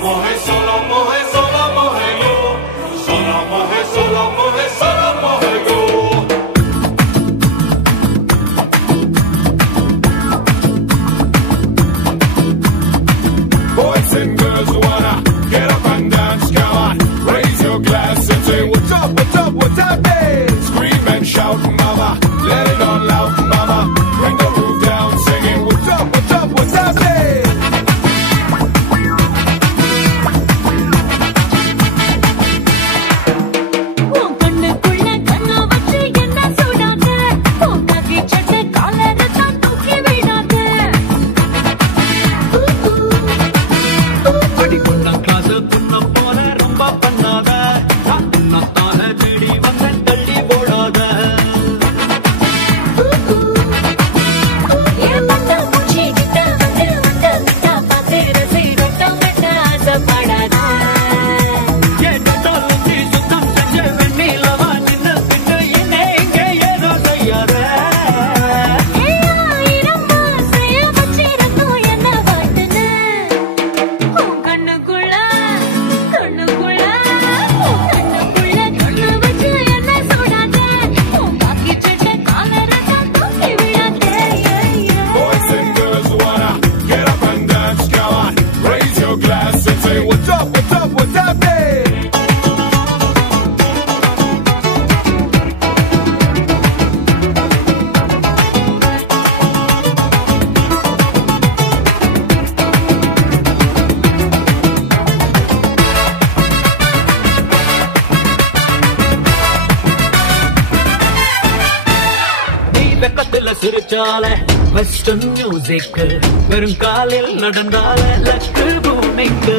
mohe, solo mohe, solo mohe yo. Solo mohe, solo mohe, solo mohe yo. Boys and girls who wanna get up and dance, come on, raise your glass and say what's up, what's up, what's happening? Scream and shout, mama, let it all out, mama. Bring the roof down, singing what's up, what's up, what's happening? சிரிச்சாலே western music வெறுங்காலில் நடந்தாலே luck பூமிக்கு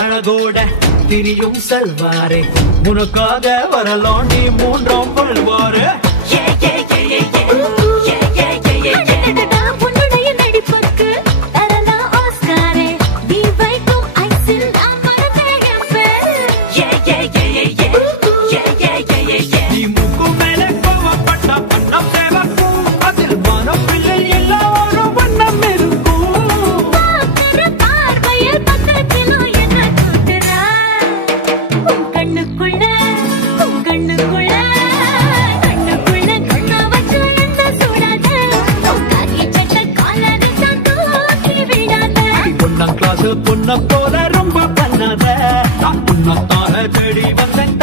அழகோட திரியும் செல்வாரே உனக்காக வரலாம் நீ மூன்றாம் பல்வாரு உன்னுடைய நடிப்புக்கு தரலாம் ஆஸ்காரே நீ வைக்கும் ஐசில் நான் மறந்தேன் நீ மூக்கு மேலே கோவப்பட்ட பண்ணம் சேவக்கும் அதில் மனம் பிள்ளை எல்லாரும் வண்ணம் இருக்கும் பார்வையில் பக்கத்தில் கண்ணுக்குள்ள கண்ணுக்குள்ள கண்ணா வச்சு என்ன சூடாத காக்கி சட்டை காலரை தான் தூக்கி விடாத பொண்ணா கிளாஸ் பொண்ண போல ரொம்ப பண்ணாத நான் உன்னத்தால தேடி வந்தேன்